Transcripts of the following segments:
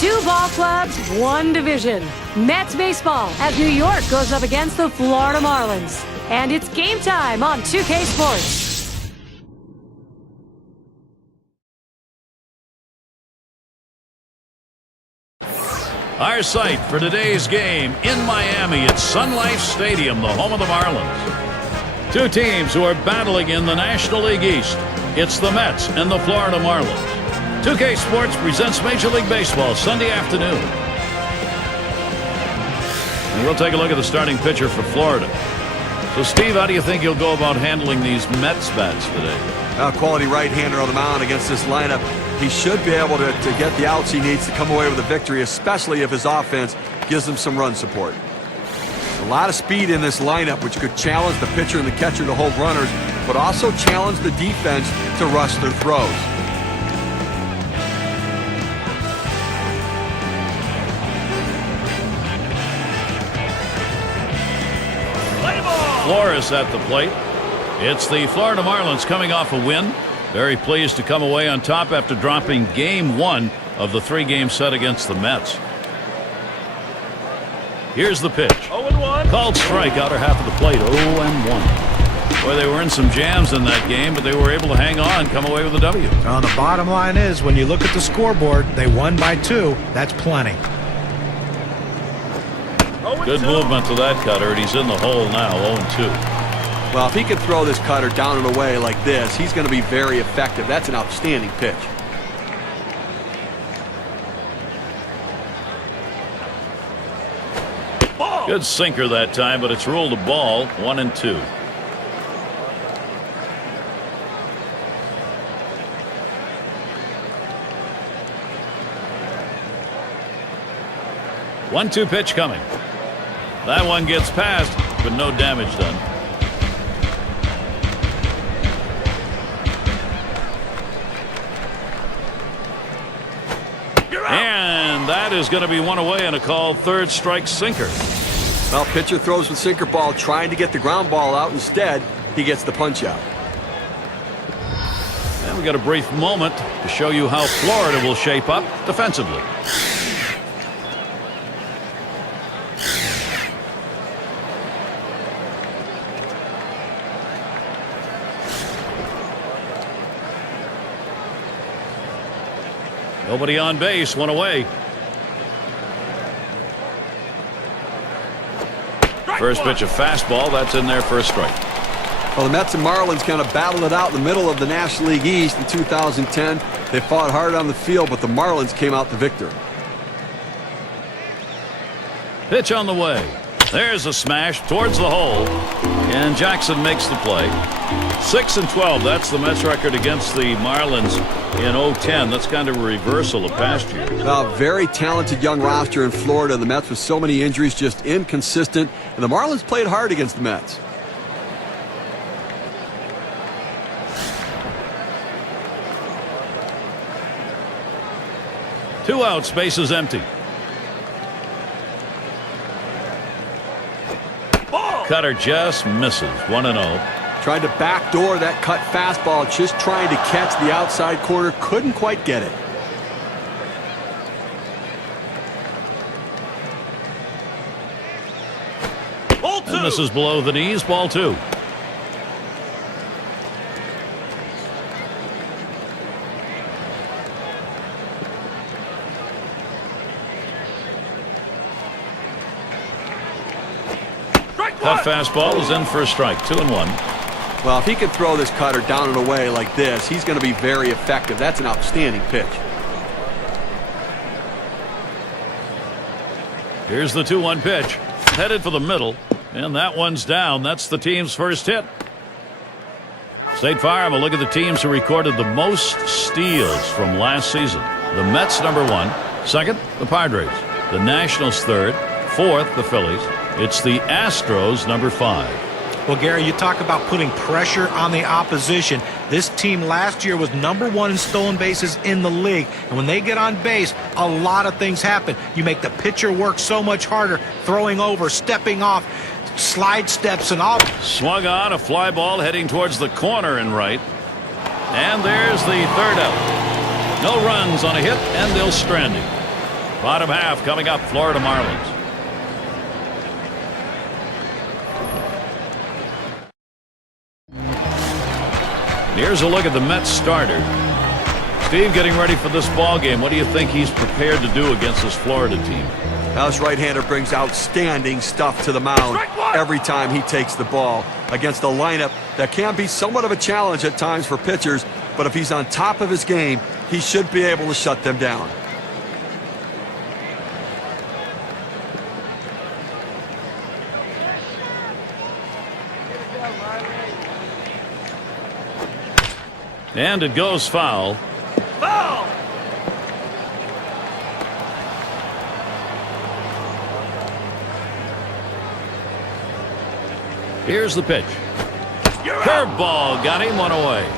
Two ball clubs, one division. Mets baseball as New York goes up against the Florida Marlins. And it's game time on 2K Sports. Our site for today's game in Miami at Sun Life Stadium, the home of the Marlins. Two teams who are battling in the National League East. It's the Mets and the Florida Marlins. 2K Sports presents Major League Baseball Sunday afternoon. And we'll take a look at the starting pitcher for Florida. So, Steve, how do you think he'll go about handling these Mets bats today? Quality right-hander on the mound against this lineup. He should be able to get the outs he needs to come away with a victory, especially if his offense gives him some run support. A lot of speed in this lineup, which could challenge the pitcher and the catcher to hold runners, but also challenge the defense to rush their throws. Flores at the plate. It's the Florida Marlins coming off a win. Very pleased to come away on top after dropping game one of the three-game set against the Mets. Here's the pitch. 0-1. Called strike, outer half of the plate. 0-1. Boy, they were in some jams in that game, but they were able to hang on, come away with a W. Well, the bottom line is, when you look at the scoreboard, they won by 2. That's plenty. Good movement to that cutter, and he's in the hole now, 0-2. Well, if he can throw this cutter down and away like this, he's going to be very effective. That's an outstanding pitch. Good sinker that time, but it's ruled a ball, 1-2. One-two pitch coming. That one gets past, but no damage done. And that is going to be one away and a called third strike sinker. Well, pitcher throws the sinker ball trying to get the ground ball out. Instead, he gets the punch out. And we got a brief moment to show you how Florida will shape up defensively. Nobody on base, one away. First pitch, a fastball. That's in there for a strike. Well, the Mets and Marlins kind of battled it out in the middle of the National League East in 2010. They fought hard on the field, but the Marlins came out the victor. Pitch on the way. There's a smash towards the hole, and Jackson makes the play. 6-12. That's the Mets record against the Marlins in 2010. That's kind of a reversal of past year. Very talented young roster in Florida. The Mets with so many injuries, just inconsistent. And the Marlins played hard against the Mets. Two outs, bases empty. Cutter just misses. 1-0. Tried to backdoor that cut fastball, just trying to catch the outside corner. Couldn't quite get it. And this is below the knees. Ball 2. That fastball is in for a strike. 2-1. Well, if he can throw this cutter down and away like this, he's going to be very effective. That's an outstanding pitch. Here's the 2-1 pitch. Headed for the middle, and that one's down. That's the team's first hit. State Farm, a look at the teams who recorded the most steals from last season. The Mets, number 1. Second, the Padres. The Nationals, third. Fourth, the Phillies. It's the Astros, number 5. Well, Gary, you talk about putting pressure on the opposition. This team last year was number 1 in stolen bases in the league. And when they get on base, a lot of things happen. You make the pitcher work so much harder, throwing over, stepping off, slide steps and all. Swung on, a fly ball heading towards the corner and right. And there's the third out. No runs on a hit, and they'll strand him. Bottom half coming up, Florida Marlins. Here's a look at the Mets starter. Steve, getting ready for this ball game. What do you think he's prepared to do against this Florida team? Now, this right-hander brings outstanding stuff to the mound every time he takes the ball against a lineup that can be somewhat of a challenge at times for pitchers, but if he's on top of his game, he should be able to shut them down. And it goes foul. Foul! Here's the pitch. Curveball got him one away.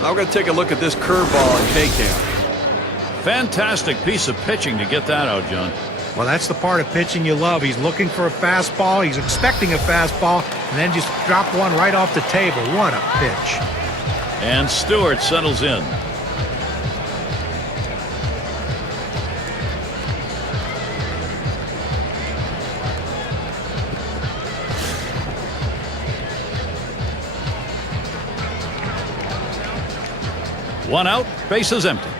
Now we're going to take a look at this curveball and takedown. Fantastic piece of pitching to get that out, John. Well, that's the part of pitching you love. He's looking for a fastball. He's expecting a fastball, and then just drop one right off the table. What a pitch. And Stewart settles in. One out, bases empty.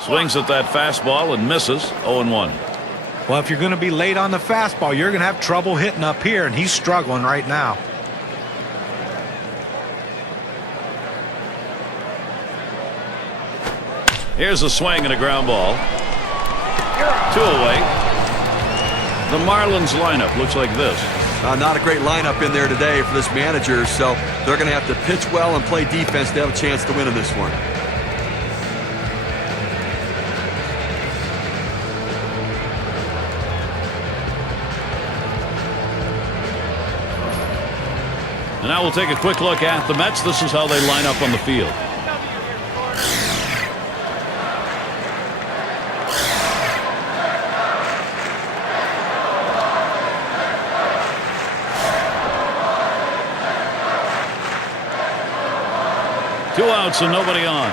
Swings at that fastball and misses. 0-1. Well, if you're going to be late on the fastball, you're going to have trouble hitting up here, and he's struggling right now. Here's a swing and a ground ball. 2 away. The Marlins lineup looks like this. Not a great lineup in there today for this manager, so they're going to have to pitch well and play defense to have a chance to win in this one. And now we'll take a quick look at the Mets. This is how they line up on the field. Two outs and nobody on.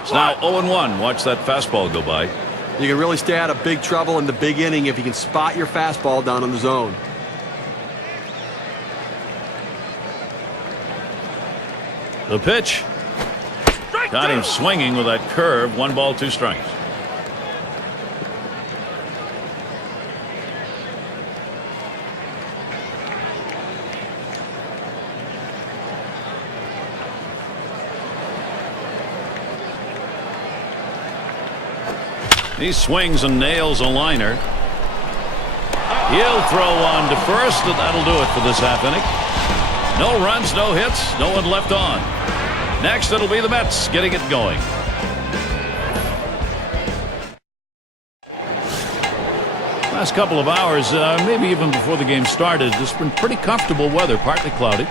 It's now 0-1. Watch that fastball go by. You can really stay out of big trouble in the big inning if you can spot your fastball down in the zone. The pitch. Got him swinging with that curve. 1 ball, 2 strikes. He swings and nails a liner. He'll throw one to first, and that'll do it for this half inning. No runs, no hits, no one left on. Next, it'll be the Mets getting it going. Last couple of hours, maybe even before the game started, it's been pretty comfortable weather, partly cloudy.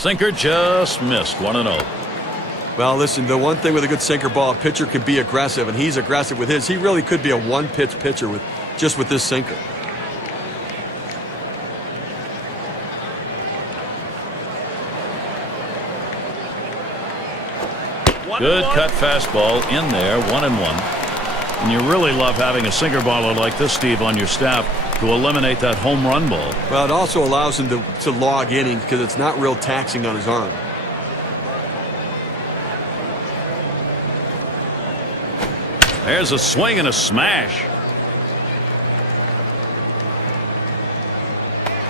Sinker just missed. 1-0. Well, listen, the one thing with a good sinker ball, a pitcher can be aggressive, and he's aggressive with his. He really could be a one-pitch pitcher with this sinker. Good cut fastball in there, 1-1. And you really love having a sinker baller like this, Steve, on your staff to eliminate that home run ball. Well, it also allows him to log innings because it's not real taxing on his arm. There's a swing and a smash.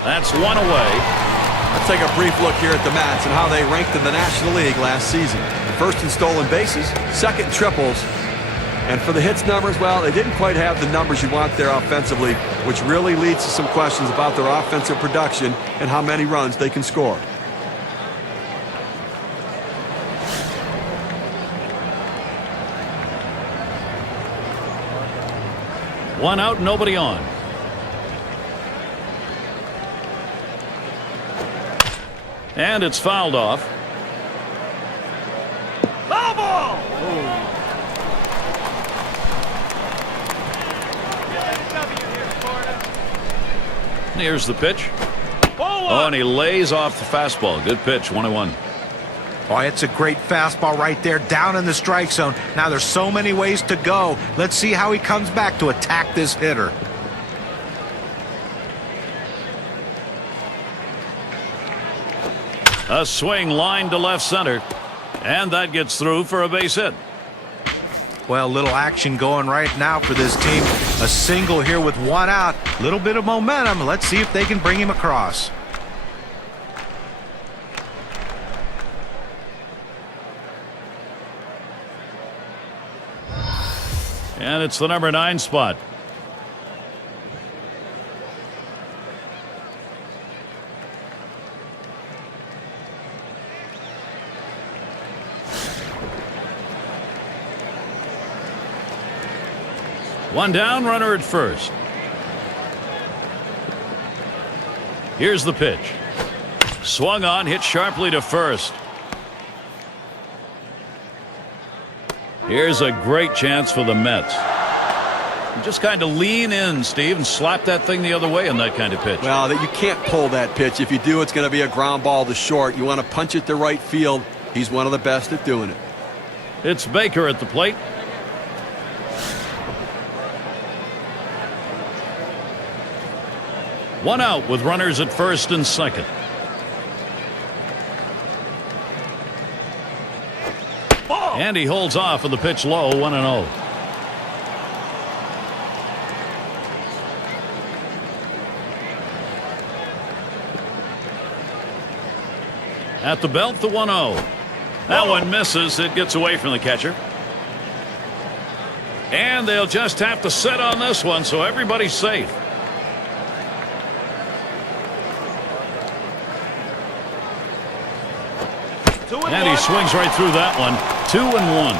That's 1 away. Let's take a brief look here at the Mets and how they ranked in the National League last season. First in stolen bases, second in triples. And for the hits numbers, well, they didn't quite have the numbers you want there offensively, which really leads to some questions about their offensive production and how many runs they can score. One out, nobody on. And it's fouled off. Foul ball! Here's the pitch. Ball Oh, one. and he lays off the fastball. Good pitch, 1-1. Oh, it's a great fastball right there down in the strike zone. Now there's so many ways to go. Let's see how he comes back to attack this hitter. A swing line to left center. And that gets through for a base hit. Well, little action going right now for this team. A single here with one out. Little bit of momentum. Let's see if they can bring him across. And it's the number 9 spot. One down, runner at first. Here's the pitch. Swung on, hit sharply to first. Here's a great chance for the Mets. Just kind of lean in, Steve, and slap that thing the other way in that kind of pitch. Well, you can't pull that pitch. If you do, it's going to be a ground ball to short. You want to punch it to right field. He's one of the best at doing it. It's Baker at the plate. One out with runners at first and second. Ball. And he holds off with the pitch low, 1-0. At the belt, the 1-0. That one misses. It gets away from the catcher. And they'll just have to sit on this one, so everybody's safe. And he swings right through that one. 2-1.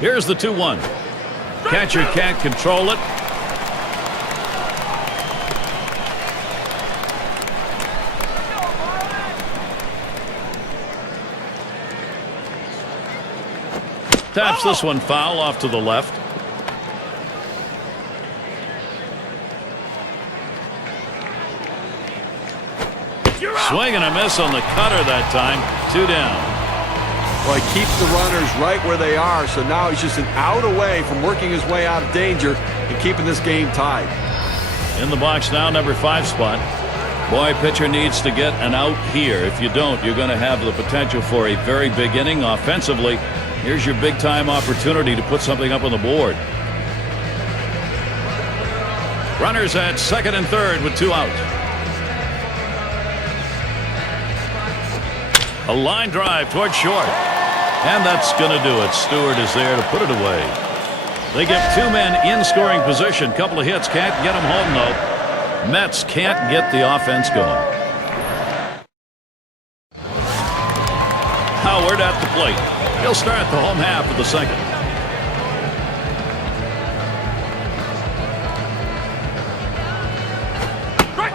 Here's the 2-1. Catcher can't control it. Taps this one foul off to the left. Swing and a miss on the cutter that time. 2 down. Well, he keeps the runners right where they are, so now he's just an out away from working his way out of danger and keeping this game tied. In the box now, number 5 spot. Boy, pitcher needs to get an out here. If you don't, you're going to have the potential for a very big inning offensively. Here's your big-time opportunity to put something up on the board. Runners at second and third with 2 outs. A line drive toward short. And that's going to do it. Stewart is there to put it away. They get 2 men in scoring position. Couple of hits. Can't get them home, though. Mets can't get the offense going. Howard at the plate. He'll start the home half of the second.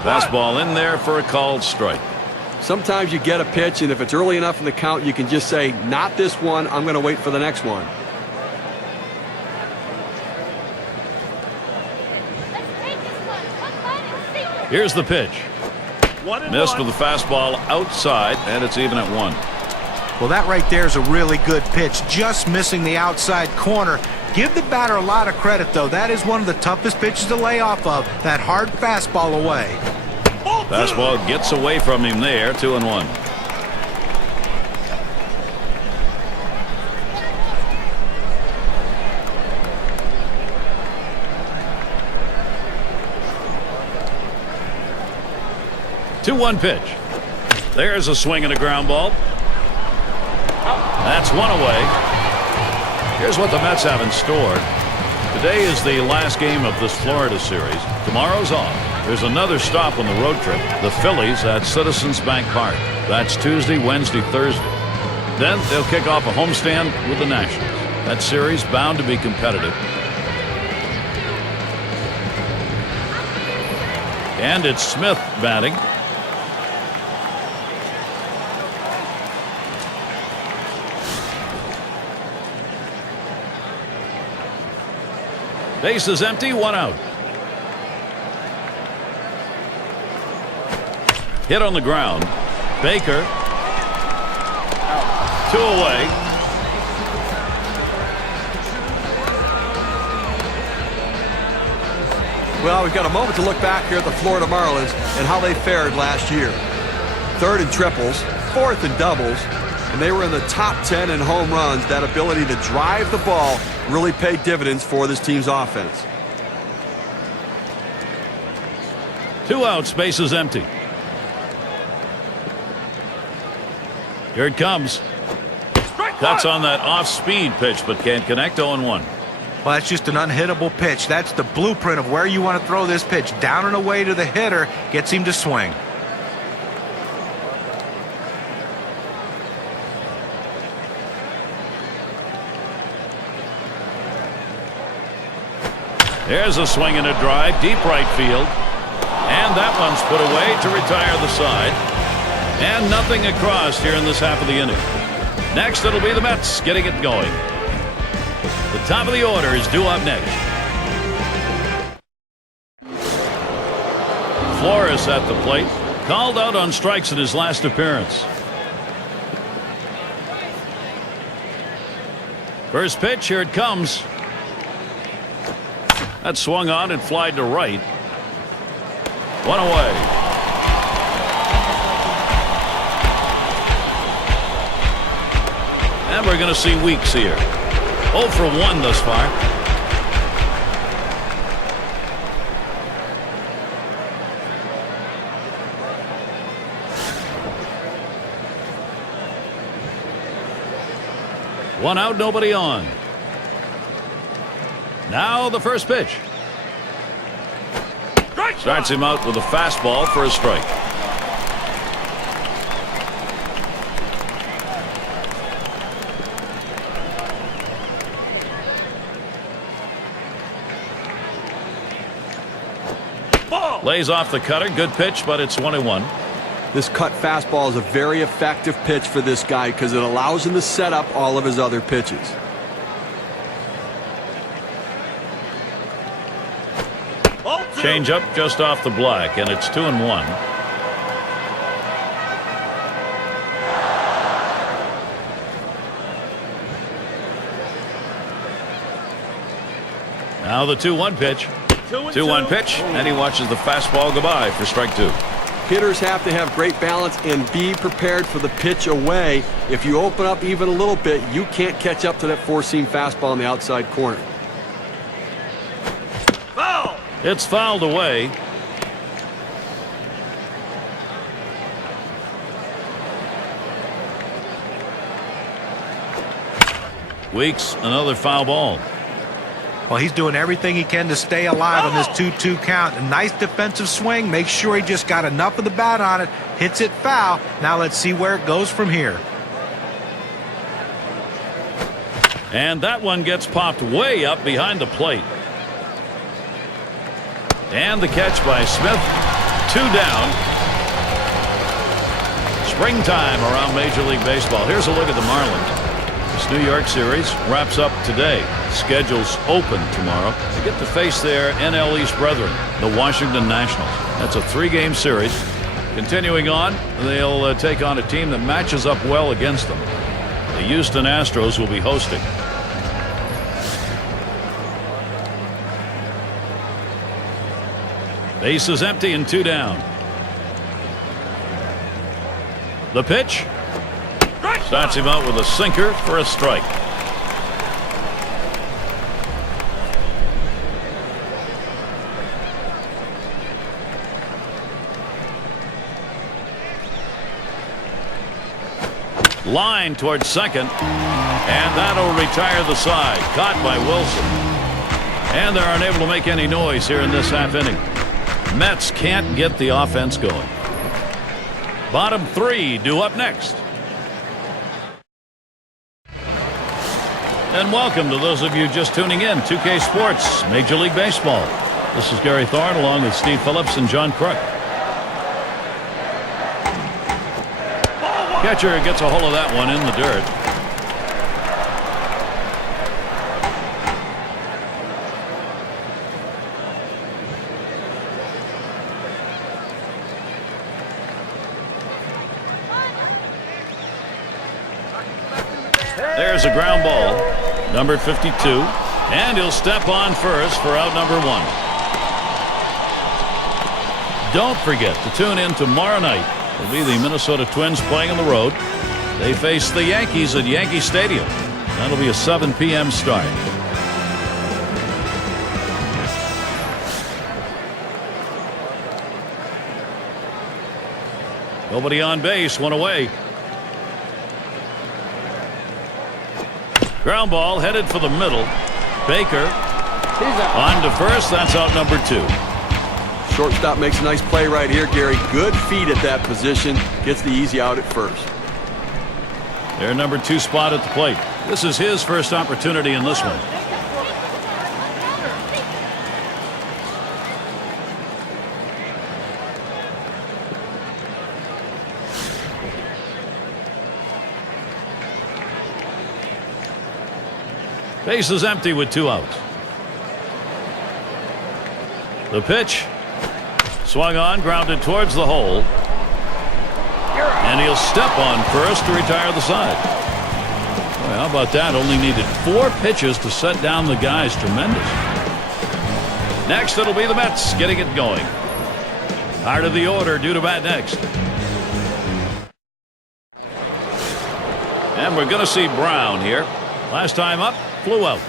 Fastball in there for a called strike. Sometimes you get a pitch, and if it's early enough in the count, you can just say, not this one, I'm going to wait for the next one. Here's the pitch. 1-1. Missed with the fastball outside, and it's even at 1. Well, that right there is a really good pitch. Just missing the outside corner. Give the batter a lot of credit, though. That is one of the toughest pitches to lay off of. That hard fastball away. Fastball gets away from him there. 2-1. Two-one pitch. There's a swing and a ground ball. That's one away. Here's what the Mets have in store. Today is the last game of this Florida series. Tomorrow's off. There's another stop on the road trip. The Phillies at Citizens Bank Park. That's Tuesday, Wednesday, Thursday. Then they'll kick off a homestand with the Nationals. That series bound to be competitive. And it's Smith batting. Base is empty, 1 out. Hit on the ground. Baker. 2 away. Well, we've got a moment to look back here at the Florida Marlins and how they fared last year. 3rd in triples, 4th in doubles, and they were in the top 10 in home runs. That ability to drive the ball really paid dividends for this team's offense. 2 outs, base is empty. Here it comes. Cuts on that off-speed pitch, but can't connect. 0-1. Well, that's just an unhittable pitch. That's the blueprint of where you want to throw this pitch. Down and away to the hitter, gets him to swing. There's a swing and a drive, deep right field. And that one's put away to retire the side. And nothing across here in this half of the inning. Next, it'll be the Mets getting it going. The top of the order is due up next. Flores at the plate. Called out on strikes in his last appearance. First pitch, here it comes. That swung on and flied to right. 1 away. And we're going to see Weeks here. 0 for 1 thus far. One out, nobody on. Now the first pitch. Starts him out with a fastball for a strike. Lays off the cutter. Good pitch, but it's 1-1. This cut fastball is a very effective pitch for this guy because it allows him to set up all of his other pitches. Change up just off the black, and it's 2-1. Now the 2-1 pitch. 2-1 pitch, and he watches the fastball go by for strike 2. Hitters have to have great balance and be prepared for the pitch away. If you open up even a little bit, you can't catch up to that four-seam fastball in the outside corner. Foul! It's fouled away. Weeks, another foul ball. Well, he's doing everything he can to stay alive on this 2-2 count. A nice defensive swing. Make sure he just got enough of the bat on it. Hits it foul. Now let's see where it goes from here. And that one gets popped way up behind the plate. And the catch by Smith. 2 down. Springtime around Major League Baseball. Here's a look at the Marlins. This New York series wraps up today. Schedule's open tomorrow. They get to face their NL East brethren, the Washington Nationals. That's a 3-game series. Continuing on, they'll take on a team that matches up well against them. The Houston Astros will be hosting. Base is empty and 2 down. The pitch. Starts him out with a sinker for a strike. Line towards second, and that'll retire the side. Caught by Wilson. And they're unable to make any noise here in this half inning. Mets can't get the offense going. Bottom 3 due up next. And welcome to those of you just tuning in. 2K Sports, Major League Baseball. This is Gary Thorne along with Steve Phillips and John Crook. Catcher gets a hold of that one in the dirt. There's a ground ball. Number 52. And he'll step on first for out number 1. Don't forget to tune in tomorrow night. It'll be the Minnesota Twins playing on the road. They face the Yankees at Yankee Stadium. That'll be a 7 p.m. start. Nobody on base, one away. Ground ball headed for the middle. Baker on to first. That's out number 2. Shortstop makes a nice play right here, Gary. Good feet at that position. Gets the easy out at first. Their number 2 spot at the plate. This is his first opportunity in this one. Base is empty with 2 outs. The pitch. Swung on, grounded towards the hole. And he'll step on first to retire the side. Boy, how about that? Only needed 4 pitches to set down the guys. Tremendous. Next, it'll be the Mets getting it going. Heart of the order due to bat next. And we're going to see Brown here. Last time up, flew out.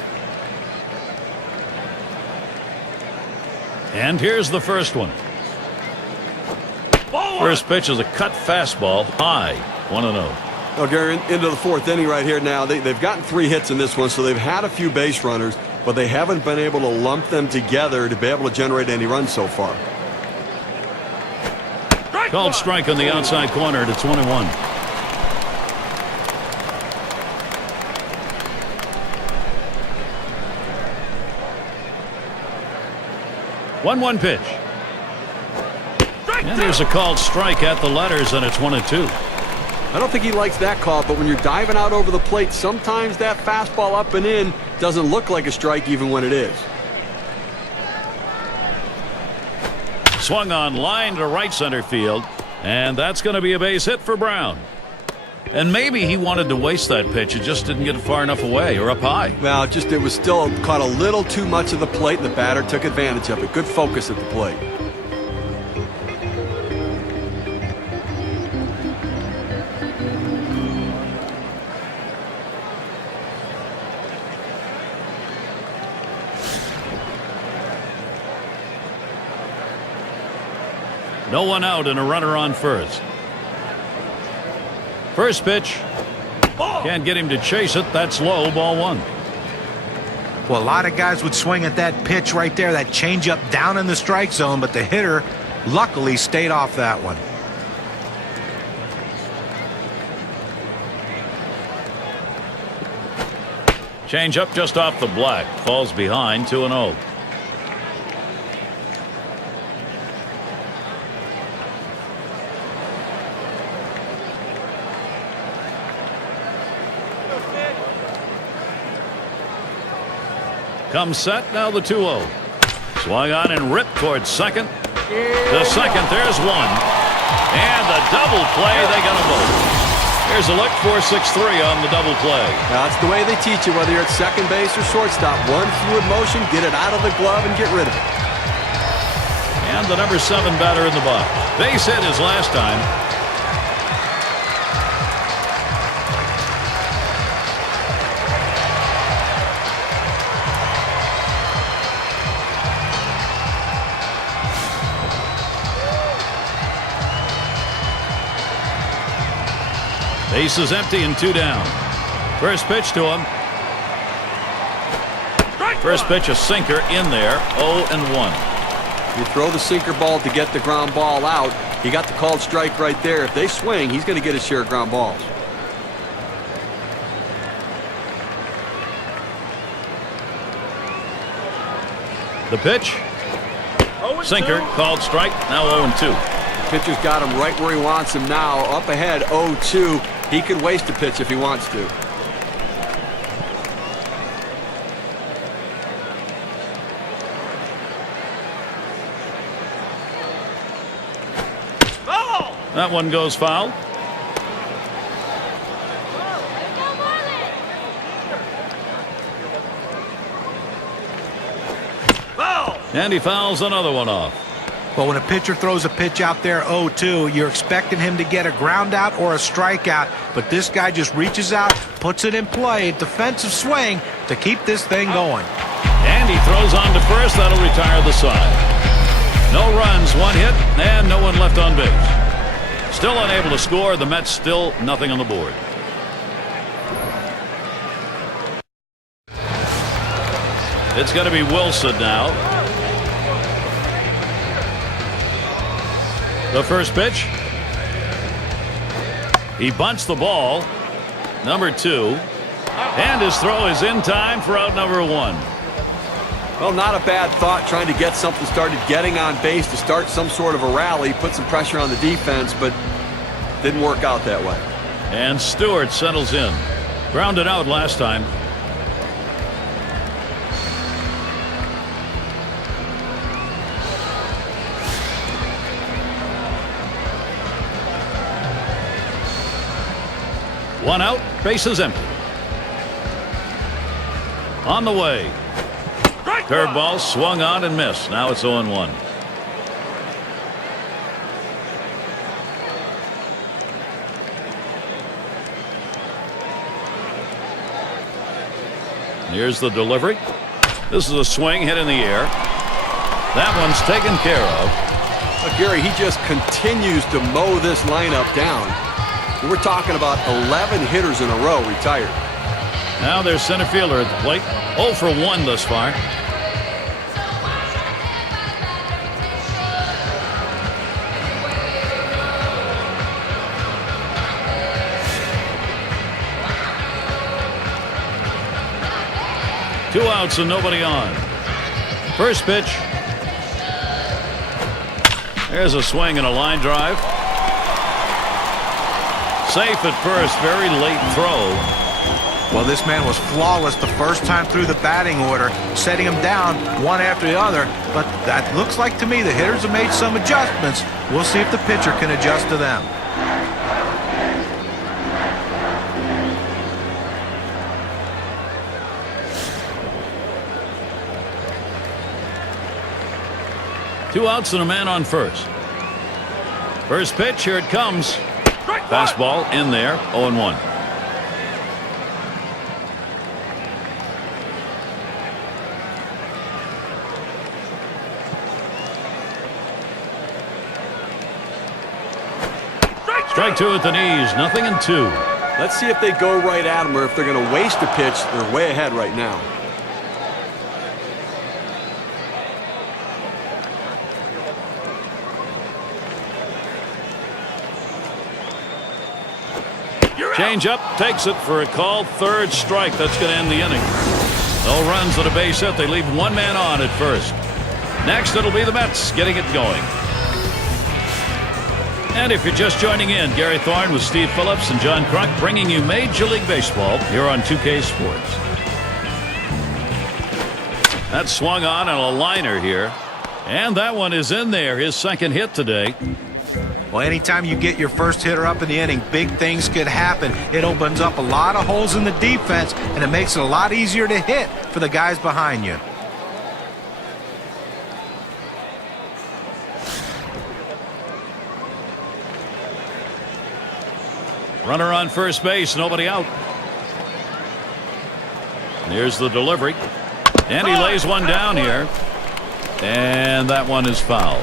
And here's the first one. First pitch is a cut fastball high. 1-0. Well, Gary, into the 4th inning right here now. They've gotten 3 hits in this one, so they've had a few base runners, but they haven't been able to lump them together to be able to generate any runs so far. Called strike on the outside corner to 21. One pitch. And there's a called strike at the letters, and it's 1-2. I don't think he likes that call, but when you're diving out over the plate, sometimes that fastball up and in doesn't look like a strike even when it is. Swung on line to right center field, and that's going to be a base hit for Brown. And maybe he wanted to waste that pitch. It just didn't get it far enough away or up high. Well, it was still caught a little too much of the plate, and the batter took advantage of it. Good focus at the plate. No one out and a runner on first. First pitch. Can't get him to chase it. That's low. Ball 1. Well, a lot of guys would swing at that pitch right there, that changeup down in the strike zone, but the hitter luckily stayed off that one. Change up just off the black. Falls behind 2-0. Comes set, now the 2-0. Swung on and ripped towards second. The second, there's one. And the double play, they got a vote. Here's a look, 4-6-3 on the double play. That's the way they teach you, whether you're at second base or shortstop. One fluid motion, get it out of the glove and get rid of it. And the number 7 batter in the box. Base hit his last time. Base is empty and 2 down. First pitch to him. First pitch a sinker in there. 0-1. You throw the sinker ball to get the ground ball out. He got the called strike right there. If they swing, he's going to get his share of ground balls. The pitch. Sinker, called strike. Now 0-2. Pitcher's got him right where he wants him now. Up ahead, 0-2. He could waste a pitch if he wants to. That one goes foul. And he fouls another one off. But when a pitcher throws a pitch out there 0-2, you're expecting him to get a ground out or a strikeout. But this guy just reaches out, puts it in play, defensive swing to keep this thing going. And he throws on to first. That'll retire the side. No runs, one hit, and no one left on base. Still unable to score. The Mets still nothing on the board. It's going to be Wilson now. The first pitch. He bunts the ball. Number 2. And his throw is in time for out number 1. Well, not a bad thought, trying to get something started, getting on base to start some sort of a rally, put some pressure on the defense, but didn't work out that way. And Stewart settles in. Grounded out last time. One out, bases empty. On the way. Curveball swung on and missed. Now it's 0-1. Here's the delivery. This is a swing hit in the air. That one's taken care of. But Gary, he just continues to mow this lineup down. We're talking about 11 hitters in a row retired. Now there's center fielder at the plate. 0 for 1 thus far. Two outs and nobody on. First pitch. There's a swing and a line drive. Safe at first. Very late throw. Well, this man was flawless the first time through the batting order, setting him down one after the other. But that looks like to me the hitters have made some adjustments. We'll see if the pitcher can adjust to them. Two outs and a man on first. First pitch, here it comes. Fastball in there, 0-1. Strike 2 at the knees, nothing in 2. Let's see if they go right at him or if they're going to waste a pitch. They're way ahead right now. Change up, takes it for a called third strike. That's going to end the inning. No runs at a base hit. They leave one man on at first. Next, it'll be the Mets getting it going. And if you're just joining in, Gary Thorne with Steve Phillips and John Crunk bringing you Major League Baseball here on 2K Sports. That swung on a liner here. And that one is in there, his second hit today. Well, anytime you get your first hitter up in the inning, big things could happen. It opens up a lot of holes in the defense, and it makes it a lot easier to hit for the guys behind you. Runner on first base, nobody out. Here's the delivery. And he lays one down here. And that one is foul.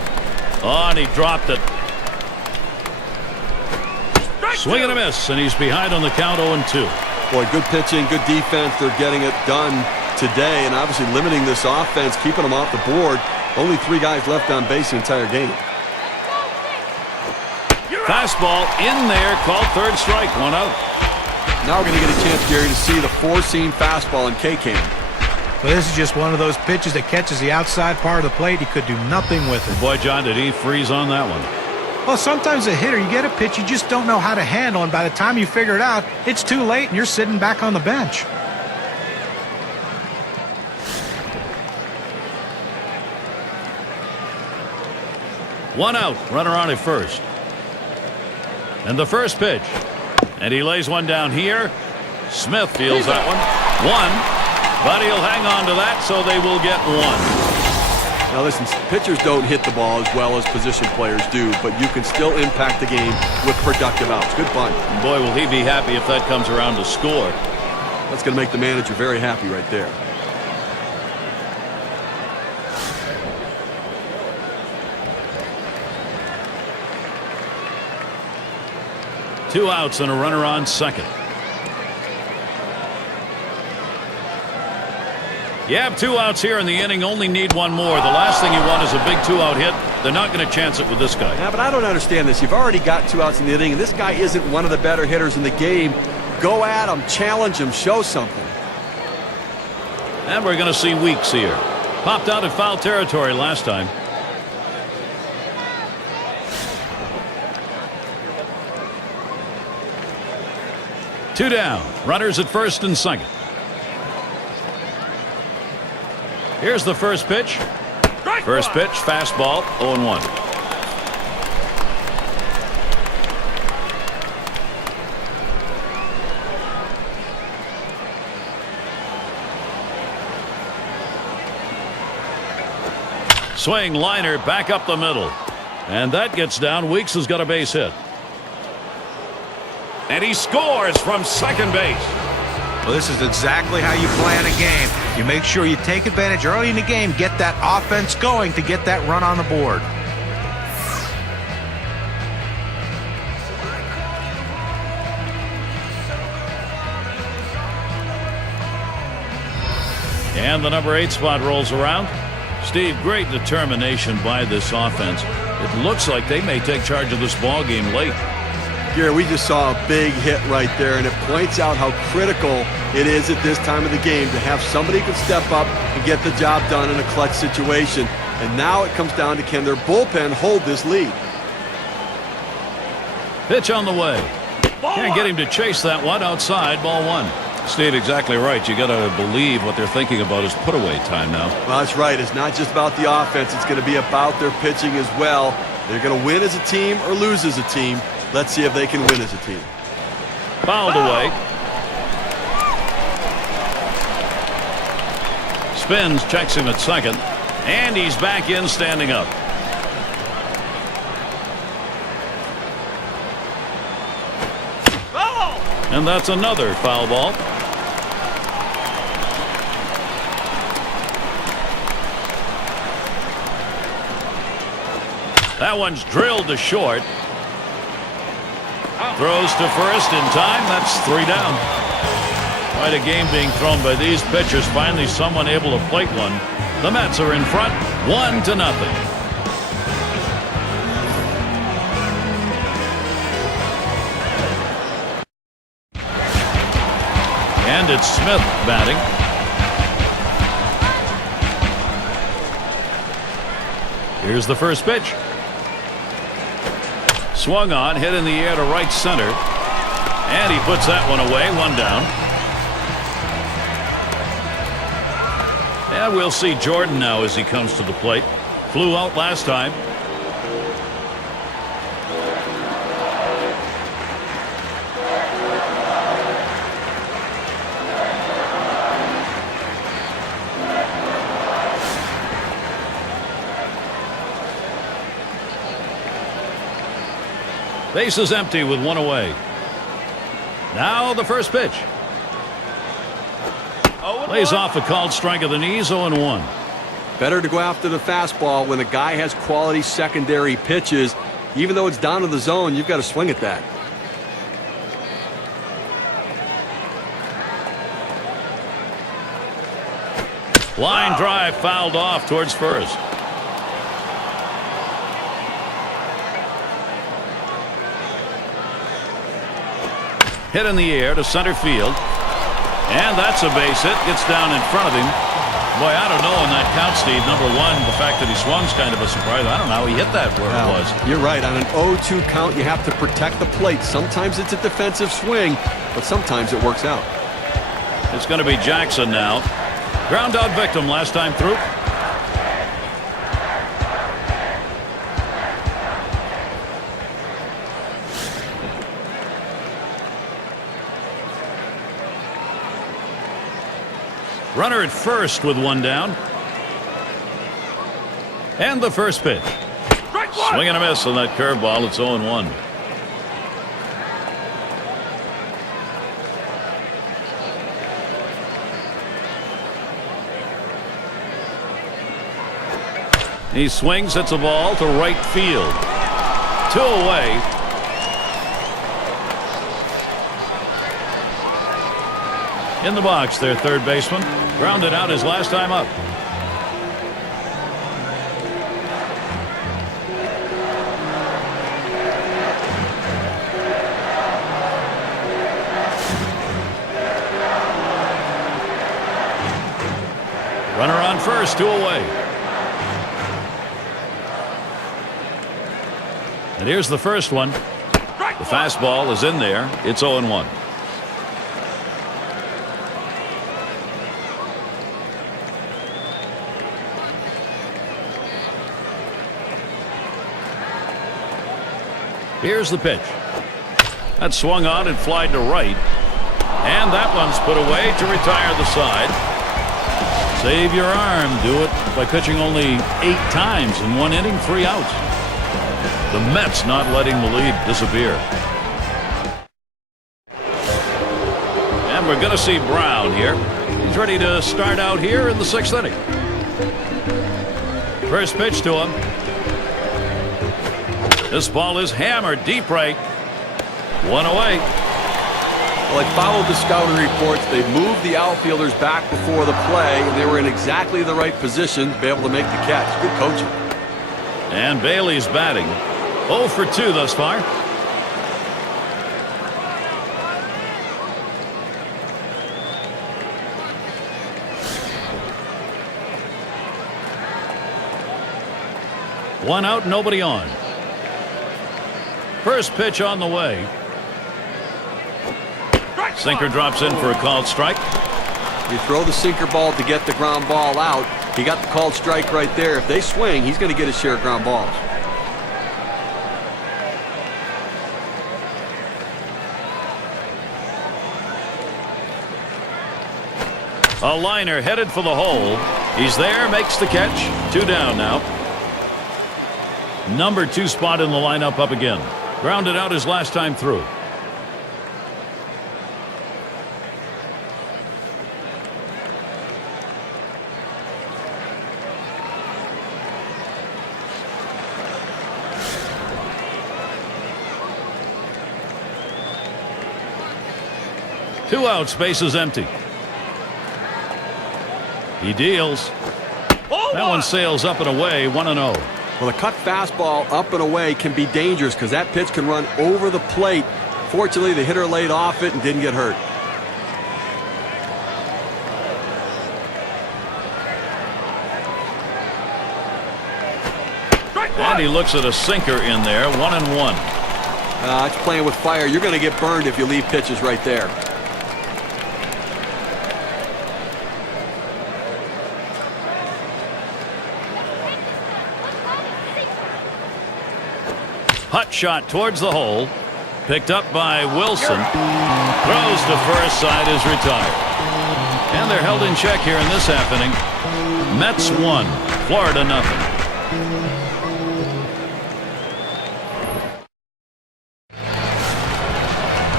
Oh, and he dropped it. Swing and a miss, and he's behind on the count 0-2. Boy, good pitching, good defense. They're getting it done today, and obviously limiting this offense, keeping them off the board. Only 3 guys left on base the entire game. Fastball in there, called third strike, 1 out. Now we're going to get a chance, Gary, to see the 4-seam fastball in K-Can. Well, this is just one of those pitches that catches the outside part of the plate. He could do nothing with it. Boy, John, did he freeze on that one. Well, sometimes a hitter, you get a pitch you just don't know how to handle, and by the time you figure it out, it's too late and you're sitting back on the bench. One out, runner on at first. And the first pitch. And he lays one down here. Smith feels that one. But he'll hang on to that, so they will get 1. Now listen, pitchers don't hit the ball as well as position players do, but you can still impact the game with productive outs. Good bunt. And boy, will he be happy if that comes around to score. That's going to make the manager very happy right there. Two outs and a runner on second. You have two outs here in the inning, only need one more. The last thing you want is a big two-out hit. They're not going to chance it with this guy. Yeah, but I don't understand this. You've already got two outs in the inning, and this guy isn't one of the better hitters in the game. Go at him, challenge him, show something. And we're going to see Weeks here. Popped out of foul territory last time. Two down. Runners at first and second. Here's the first pitch. First pitch, fastball, 0-1. Swing liner back up the middle. And that gets down. Weeks has got a base hit. And he scores from second base. Well, this is exactly how you plan a game. You make sure you take advantage early in the game, get that offense going to get that run on the board. And the number 8 spot rolls around. Steve, great determination by this offense. It looks like they may take charge of this ball game late. Gary, we just saw a big hit right there, and it points out how critical it is at this time of the game to have somebody who can step up and get the job done in a clutch situation. And now it comes down to, can their bullpen hold this lead? Pitch on the way. Can't get him to chase that one outside. Ball one. Steve, exactly right. You got to believe what they're thinking about is put away time now. Well, that's right. It's not just about the offense. It's going to be about their pitching as well. They're going to win as a team or lose as a team. Let's see if they can win as a team. Fouled away. Spins, checks him at second. And he's back in standing up. And that's another foul ball. That one's drilled to short. Throws to first in time. That's 3 down. Quite a game being thrown by these pitchers. Finally someone able to plate one. The Mets are in front 1-0. And it's Smith batting. Here's the first pitch. Swung on, hit in the air to right center. And he puts that one away, 1 down. And we'll see Jordan now as he comes to the plate. Flew out last time. Base is empty with 1 away. Now the first pitch. Lays off a called strike of the knees, 0-1. Better to go after the fastball when the guy has quality secondary pitches. Even though it's down to the zone, you've got to swing at that. Line drive fouled off towards first. Hit in the air to center field. And that's a base hit. Gets down in front of him. Boy, I don't know on that count, Steve. Number one, the fact that he swung's kind of a surprise. I don't know how he hit that where it was. You're right. On an 0-2 count, you have to protect the plate. Sometimes it's a defensive swing, but sometimes it works out. It's going to be Jackson now. Ground out victim last time through. Runner at first with 1 down. And the first pitch. Swing and a miss on that curveball. It's 0-1. He swings, hits a ball to right field. 2 away. In the box, their third baseman. Grounded out his last time up. Runner on first, 2 away. And here's the first one. The fastball is in there. It's 0-1. Here's the pitch. That swung on and flied to right. And that one's put away to retire the side. Save your arm. Do it by pitching only 8 times in 1 inning, 3 outs. The Mets not letting the lead disappear. And we're going to see Brown here. He's ready to start out here in the 6th inning. First pitch to him. This ball is hammered deep right. 1 away. Well, I followed the scouting reports. They moved the outfielders back before the play, and they were in exactly the right position to be able to make the catch. Good coaching. And Bailey's batting. 0 for 2 thus far. One out, nobody on. First pitch on the way. Sinker drops in for a called strike. You throw the sinker ball to get the ground ball out. He got the called strike right there. If they swing, he's going to get his share of ground balls. A liner headed for the hole. He's there, makes the catch. 2 down now. Number 2 spot in the lineup up again. Grounded out his last time through. Two outs, base is empty. He deals. That one sails up and away, 1-0. Well, a cut fastball up and away can be dangerous because that pitch can run over the plate. Fortunately, the hitter laid off it and didn't get hurt. And he looks at a sinker in there, 1-1. It's playing with fire. You're going to get burned if you leave pitches right there. Hut shot towards the hole. Picked up by Wilson. Throws to first, side is retired. And they're held in check here in this half inning. Mets 1, Florida nothing.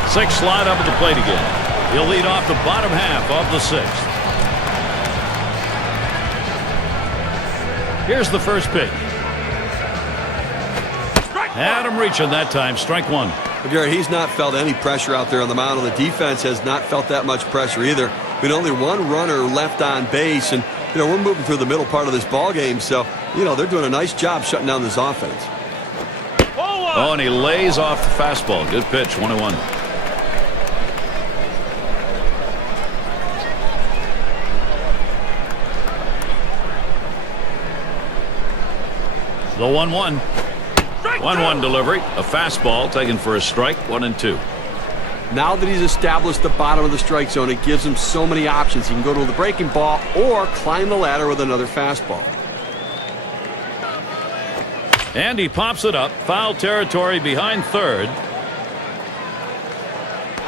Sixth slide up at the plate again. He'll lead off the bottom half of the 6th. Here's the first pitch. Had him reaching that time. Strike 1. Gary, he's not felt any pressure out there on the mound, and the defense has not felt that much pressure either. With only 1 runner left on base, and we're moving through the middle part of this ball game, so they're doing a nice job shutting down this offense. Oh, and he lays off the fastball. Good pitch, 1-1. The 1-1. 1-1 delivery. A fastball taken for a strike. 1-2. Now that he's established the bottom of the strike zone, it gives him so many options. He can go to the breaking ball or climb the ladder with another fastball. And he pops it up. Foul territory behind third.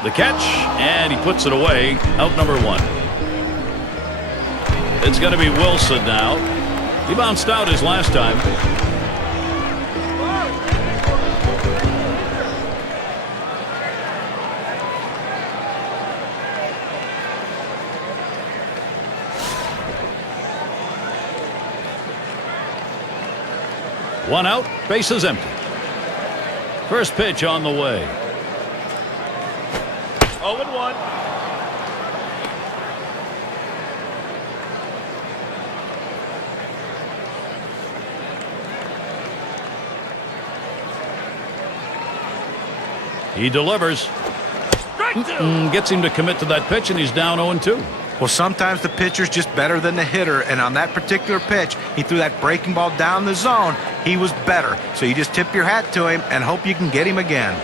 The catch, and he puts it away. Out number 1. It's going to be Wilson now. He bounced out his last time. One out, bases empty. First pitch on the way. 0-1. He delivers. Strike two. Gets him to commit to that pitch, and he's down 0-2. Well, sometimes the pitcher's just better than the hitter, and on that particular pitch, he threw that breaking ball down the zone. He was better. So you just tip your hat to him and hope you can get him again.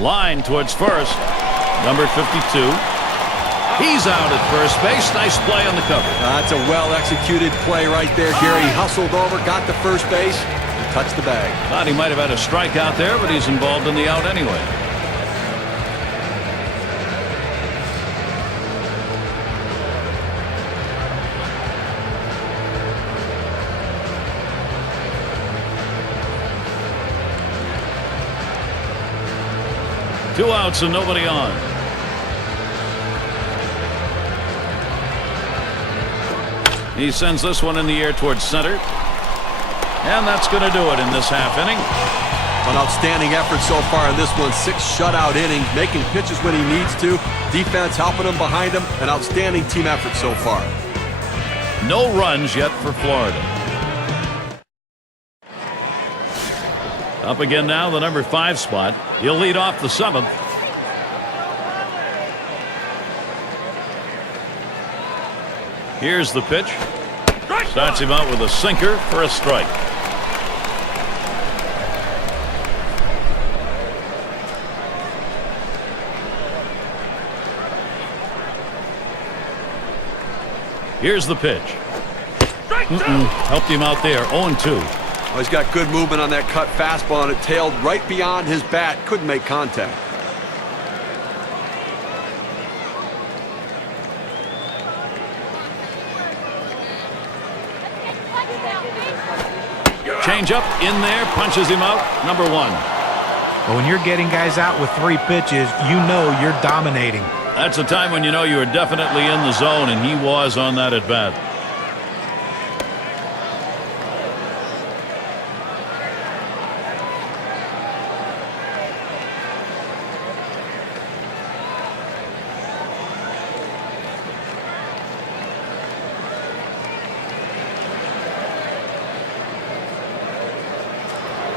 Line towards first. Number 52. He's out at first base. Nice play on the cover. That's a well-executed play right there, Gary. He hustled over, got to first base, and touched the bag. Thought he might have had a strikeout there, but he's involved in the out anyway. Two outs and nobody on. He sends this one in the air towards center. And that's going to do it in this half inning. An outstanding effort so far in this one. 6 shutout innings, making pitches when he needs to. Defense helping him behind him. An outstanding team effort so far. No runs yet for Florida. Up again now, the number 5 spot. He'll lead off the 7th. Here's the pitch. Starts him out with a sinker for a strike. Here's the pitch. Helped him out there. 0-2. Well, he's got good movement on that cut fastball, and it tailed right beyond his bat. Couldn't make contact. Change up in there, punches him out. Number 1. But when you're getting guys out with 3 pitches, you know you're dominating. That's a time when you know you are definitely in the zone, and he was on that at bat.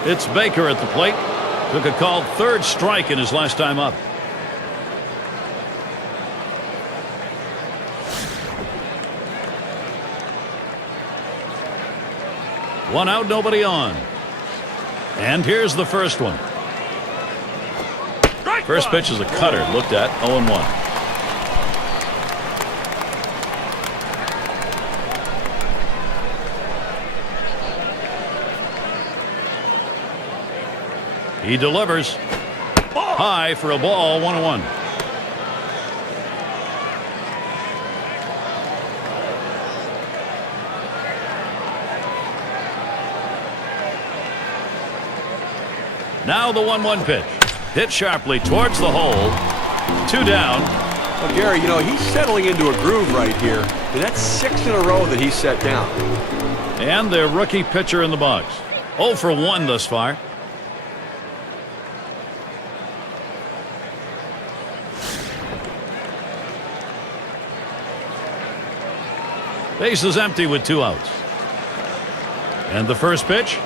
It's Baker at the plate. Took a called 3rd strike in his last time up. One out, nobody on. And here's the first one. First pitch is a cutter. Looked at 0-1. He delivers high for a ball. 1-1. Now the 1-1 pitch. Hit sharply towards the hole. 2 down. Well, Gary, you know, he's settling into a groove right here. And that's 6 in a row that he's set down. And their rookie pitcher in the box. 0 for 1 thus far. Base is empty with 2 outs. And the first pitch.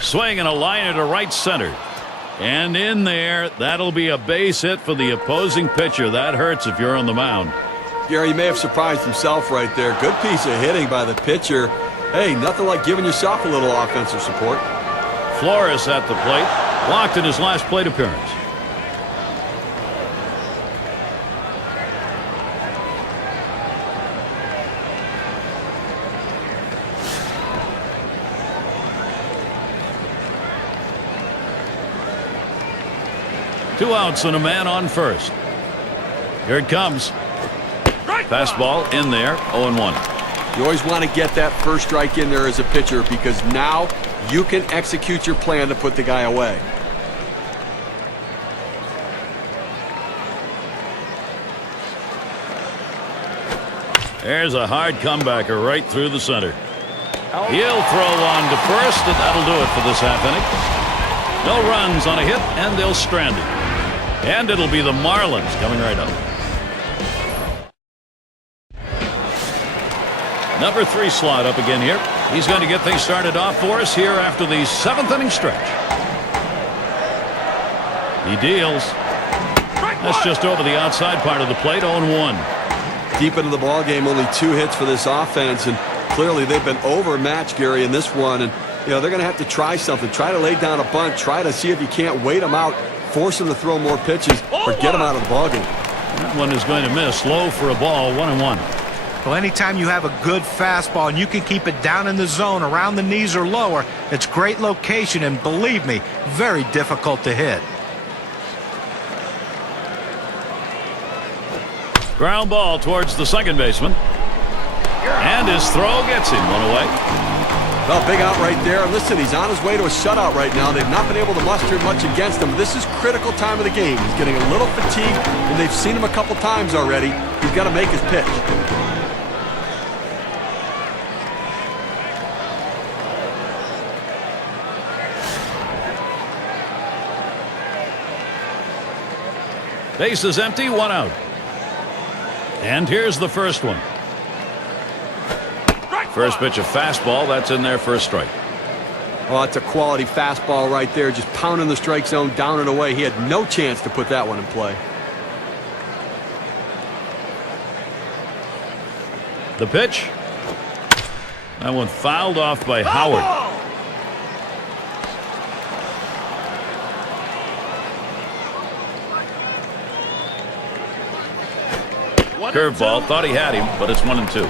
Swing and a liner to right center. And in there, that'll be a base hit for the opposing pitcher. That hurts if you're on the mound. Gary may have surprised himself right there. Good piece of hitting by the pitcher. Hey, nothing like giving yourself a little offensive support. Flores at the plate. Walked in his last plate appearance. 2 outs and a man on first. Here it comes. Fastball in there, 0-1. You always want to get that first strike in there as a pitcher because now you can execute your plan to put the guy away. There's a hard comebacker right through the center. He'll throw on to first, and that'll do it for this half inning. No runs on a hit, and they'll strand it. And it'll be the Marlins coming right up. Number 3 slot up again here. He's going to get things started off for us here after the 7th inning stretch. He deals. That's just over the outside part of the plate, 0-1. Deep into the ball game, only 2 hits for this offense, and clearly they've been overmatched, Gary, in this one. And you know they're going to have to try something, try to lay down a bunt, try to see if you can't wait them out, force them to throw more pitches, or get them out of the ball game. That one is going to miss. Low for a ball, 1-1. Well, anytime you have a good fastball and you can keep it down in the zone around the knees or lower, it's great location and, believe me, very difficult to hit. Ground ball towards the second baseman. And his throw gets him 1 away. Well, big out right there. Listen, he's on his way to a shutout right now. They've not been able to muster much against him. This is critical time of the game. He's getting a little fatigued, and they've seen him a couple times already. He's got to make his pitch. Base is empty, 1 out. And here's the first one. First pitch, a fastball. That's in there for a strike. Oh, it's a quality fastball right there. Just pounding the strike zone, down and away. He had no chance to put that one in play. The pitch. That one fouled off by Howard. Curveball. Thought he had him, but it's 1-2.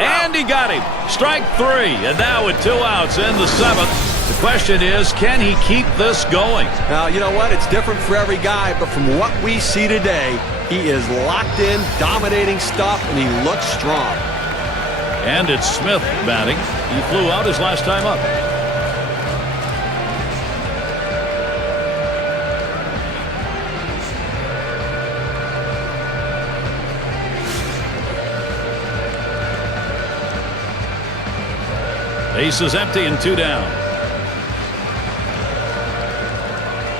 And he got him. Strike 3. And now with 2 outs in the 7th. The question is, can he keep this going? Now, you know what? It's different for every guy, but from what we see today, he is locked in, dominating stuff, and he looks strong. And it's Smith batting. He flew out his last time up. Base is empty and 2 down.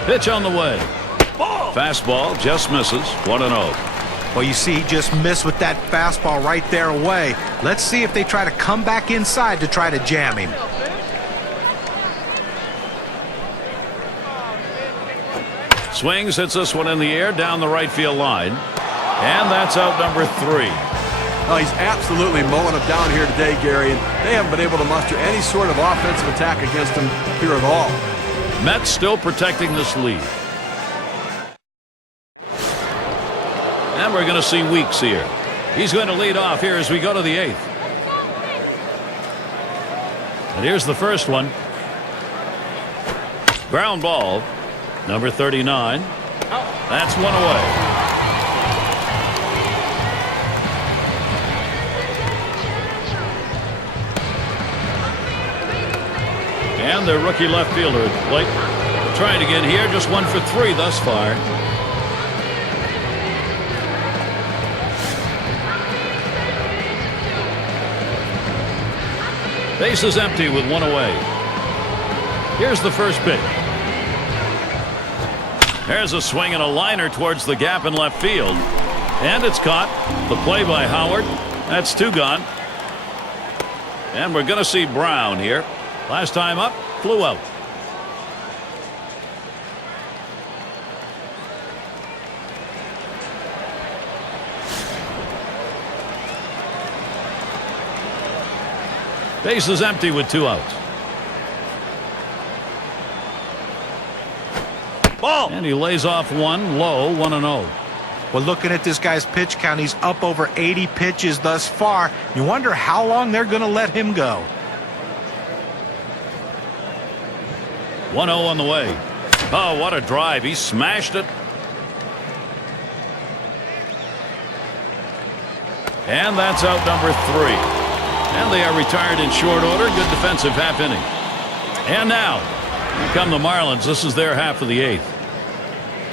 Pitch on the way. Fastball just misses. 1-0. Well, you see, he just missed with that fastball right there away. Let's see if they try to come back inside to try to jam him. Swings, hits this one in the air down the right field line. And that's out number 3. Oh, he's absolutely mowing them down here today, Gary, and they haven't been able to muster any sort of offensive attack against him here at all. Mets still protecting this lead. And we're going to see Weeks here. He's going to lead off here as we go to the 8th. And here's the first one. Ground ball. Number 39. That's 1 away. And their rookie left fielder at the plate. Trying to get here. Just 1 for 3 thus far. Base is empty with 1 away. Here's the first pitch. There's a swing and a liner towards the gap in left field. And it's caught. The play by Howard. That's 2 gone. And we're going to see Brown here. Last time up, flew out. Base is empty with 2 outs. Ball. And he lays off one low, 1-0. Well, looking at this guy's pitch count, he's up over 80 pitches thus far. You wonder how long they're going to let him go. 1-0 on the way. Oh, what a drive. He smashed it. And that's out number 3. And they are retired in short order. Good defensive half inning. And now, here come the Marlins. This is their half of the 8th.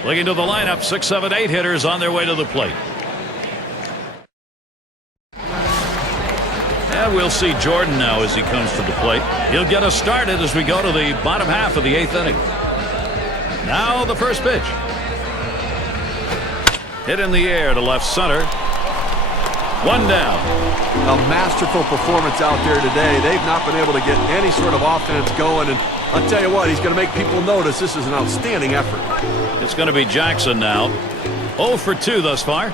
Looking to the lineup, 6, 7, 8 hitters on their way to the plate. And we'll see Jordan now as he comes to the plate. He'll get us started as we go to the bottom half of the 8th inning. Now the first pitch. Hit in the air to left center. 1 down. A masterful performance out there today. They've not been able to get any sort of offense going, and I'll tell you what, he's going to make people notice this is an outstanding effort. It's going to be Jackson now. 0 for 2 thus far.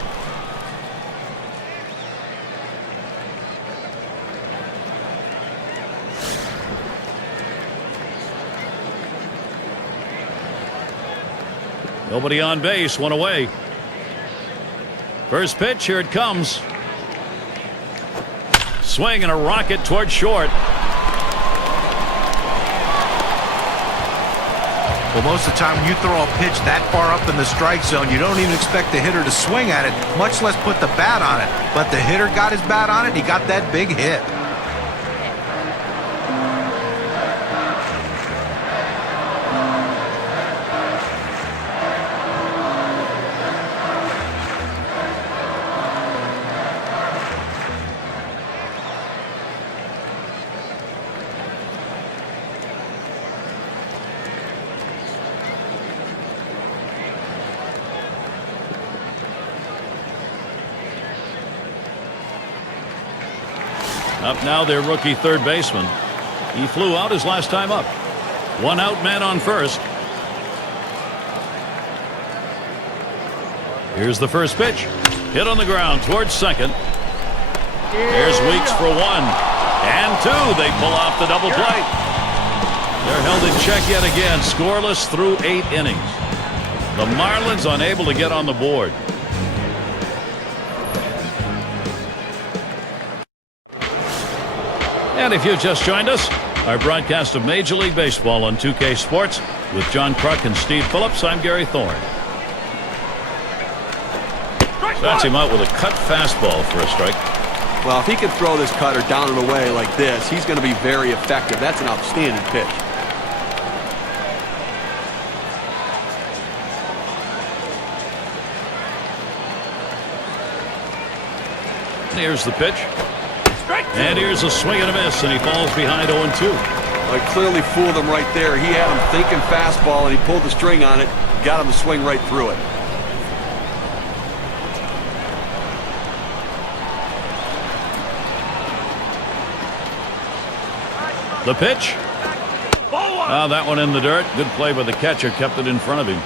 Nobody on base, 1 away. First pitch, here it comes. Swing and a rocket toward short. Well, most of the time when you throw a pitch that far up in the strike zone, you don't even expect the hitter to swing at it, much less put the bat on it. But the hitter got his bat on it, and he got that big hit. Up now their rookie third baseman. He flew out his last time up. 1 out, man on first. Here's the first pitch. Hit on the ground towards second. Here's Weeks for 1 and 2. They pull off the double play. They're held in check yet again, scoreless through 8 innings. The Marlins unable to get on the board. And if you've just joined us, our broadcast of Major League Baseball on 2K Sports with John Kruk and Steve Phillips. I'm Gary Thorne. Bats him out with a cut fastball for a strike. Well, if he can throw this cutter down and away like this, he's going to be very effective. That's an outstanding pitch. Here's the pitch. And here's a swing and a miss, and he falls behind 0-2. I clearly fooled him right there. He had him thinking fastball, and he pulled the string on it, got him to swing right through it. The pitch. Oh, that one in the dirt. Good play by the catcher, kept it in front of him.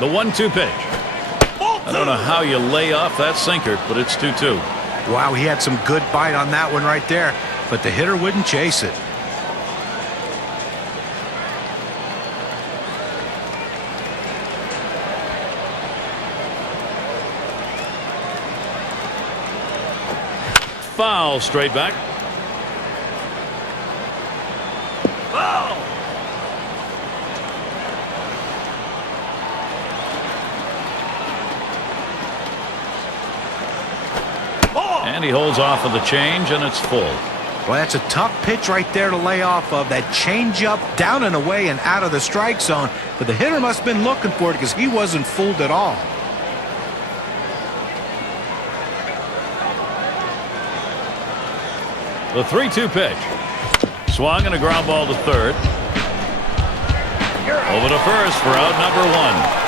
The 1-2 pitch. I don't know how you lay off that sinker, but it's 2-2. Wow, he had some good bite on that one right there, but the hitter wouldn't chase it. Foul, straight back. And he holds off of the change, and it's full. Well, that's a tough pitch right there to lay off of. That changeup down and away and out of the strike zone. But the hitter must have been looking for it because he wasn't fooled at all. The 3-2 pitch. Swung and a ground ball to third. Over to first for out number 1.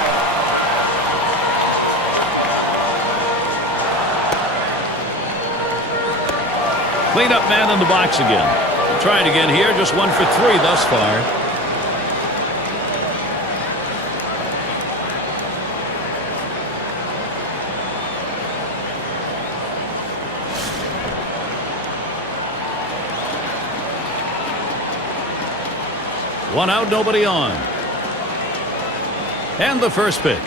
Cleanup man in the box again. Trying again here, just 1 for 3 thus far. One out, nobody on. And the first pitch.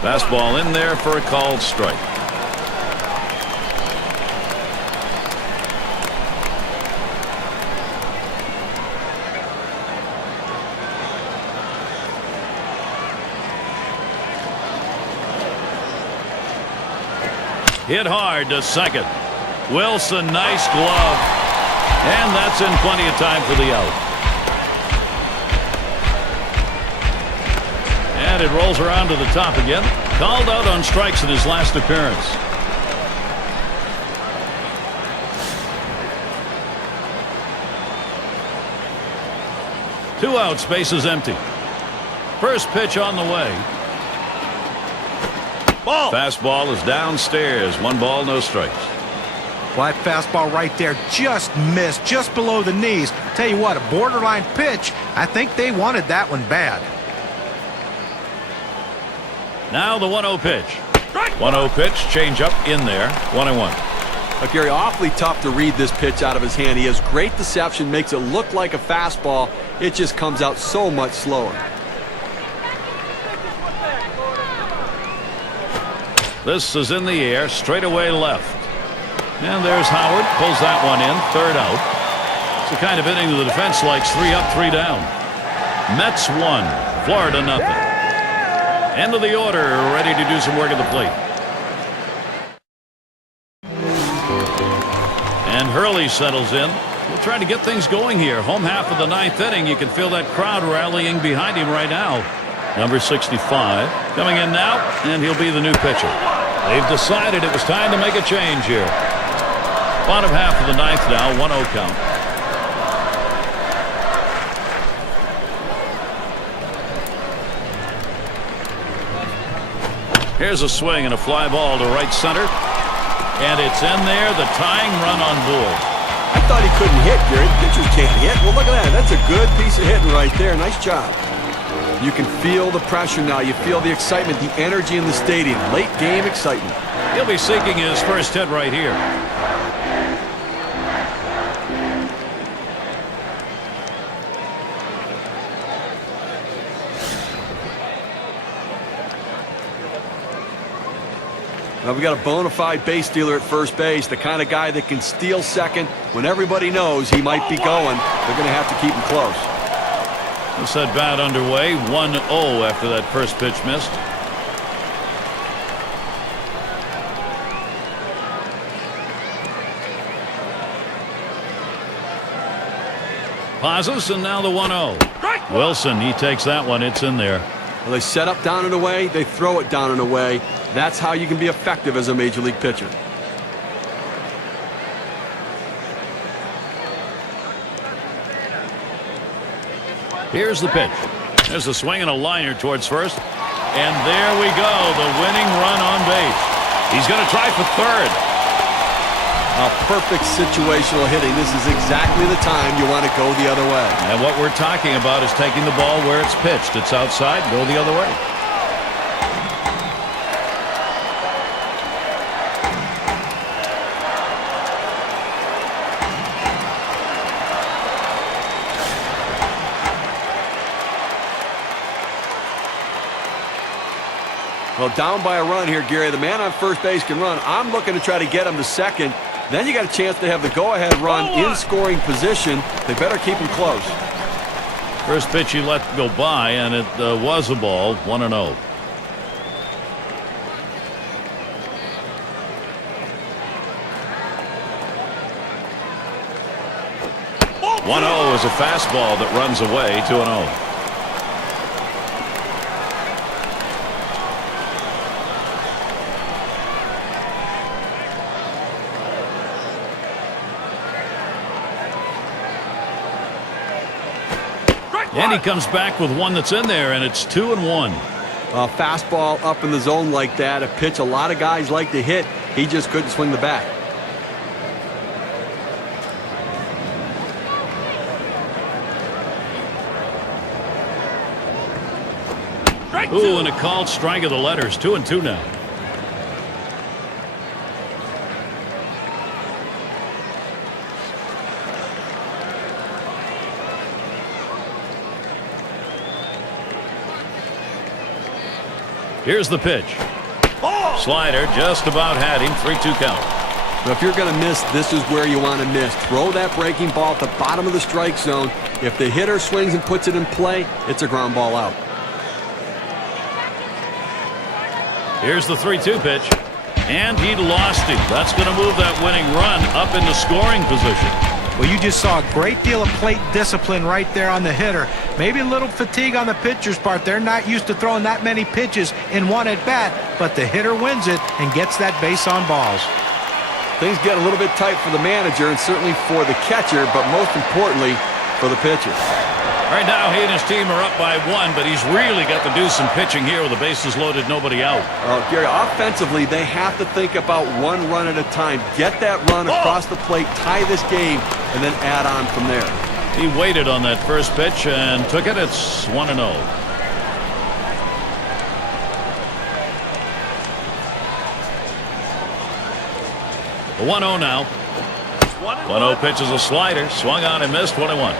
Fastball in there for a called strike. Hit hard to second. Wilson, nice glove. And that's in plenty of time for the out. And it rolls around to the top again. Called out on strikes in his last appearance. Two outs, bases empty. First pitch on the way. Ball. Fastball is downstairs. 1 ball, no strikes. Well, that fastball right there just missed, just below the knees. Tell you what, a borderline pitch. I think they wanted that one bad. Now the 1-0 pitch. 1-0 pitch, change up in there. 1-1. But Gary, awfully tough to read this pitch out of his hand. He has great deception, makes it look like a fastball. It just comes out so much slower. This is in the air, straight away left. And there's Howard, pulls that one in, 3rd out. It's the kind of inning the defense likes, 3 up, 3 down. Mets 1, Florida nothing. End of the order, ready to do some work at the plate. And Hurley settles in. We'll try to get things going here. Home half of the 9th inning. You can feel that crowd rallying behind him right now. Number 65 coming in now, and he'll be the new pitcher. They've decided it was time to make a change here. Bottom half of the 9th now, 1-0 count. Here's a swing and a fly ball to right center. And it's in there, the tying run on board. I thought he couldn't hit, Gary. The pitchers can't hit. Well, look at that. That's a good piece of hitting right there. Nice job. You can feel the pressure now. You feel the excitement, the energy in the stadium. Late game excitement. He'll be seeking his first hit right here. Now we got a bona fide base stealer at first base, the kind of guy that can steal second when everybody knows he might be going. They're going to have to keep him close. This at bat underway, 1-0 after that first pitch missed. Pauses, and now the 1-0. Wilson, he takes that one. It's in there. Well, they set up down and away, they throw it down and away. That's how you can be effective as a major league pitcher. Here's the pitch. There's a swing and a liner towards first. And there we go, the winning run on base. He's going to try for third. A perfect situational hitting. This is exactly the time you want to go the other way. And what we're talking about is taking the ball where it's pitched. It's outside, go the other way. Well, down by a run here, Gary. The man on first base can run. I'm looking to try to get him to second. Then you got a chance to have the go-ahead run in scoring position. They better keep him close. First pitch he let go by, and it was a ball, 1-0. One 0 is a fastball that runs away, 2-0. And he comes back with one that's in there, and it's 2-1. A fastball up in the zone like that, a pitch a lot of guys like to hit. He just couldn't swing the bat. Ooh, and a called strike of the letters, 2-2 now. Here's the pitch. Slider just about had him. 3-2 count. Now, if you're going to miss, this is where you want to miss. Throw that breaking ball at the bottom of the strike zone. If the hitter swings and puts it in play, it's a ground ball out. Here's the 3-2 pitch. And he lost him. That's going to move that winning run up into scoring position. Well, you just saw a great deal of plate discipline right there on the hitter. Maybe a little fatigue on the pitcher's part. They're not used to throwing that many pitches in one at bat, but the hitter wins it and gets that base on balls. Things get a little bit tight for the manager and certainly for the catcher, but most importantly for the pitcher. Right now, he and his team are up by 1, but he's really got to do some pitching here with the bases loaded, nobody out. Gary, offensively, they have to think about one run at a time. Get that run across the plate, tie this game, and then add on from there. He waited on that first pitch and took it. It's 1-0. The 1-0 now. 1-0 pitch is a slider. Swung on and missed. 1-1.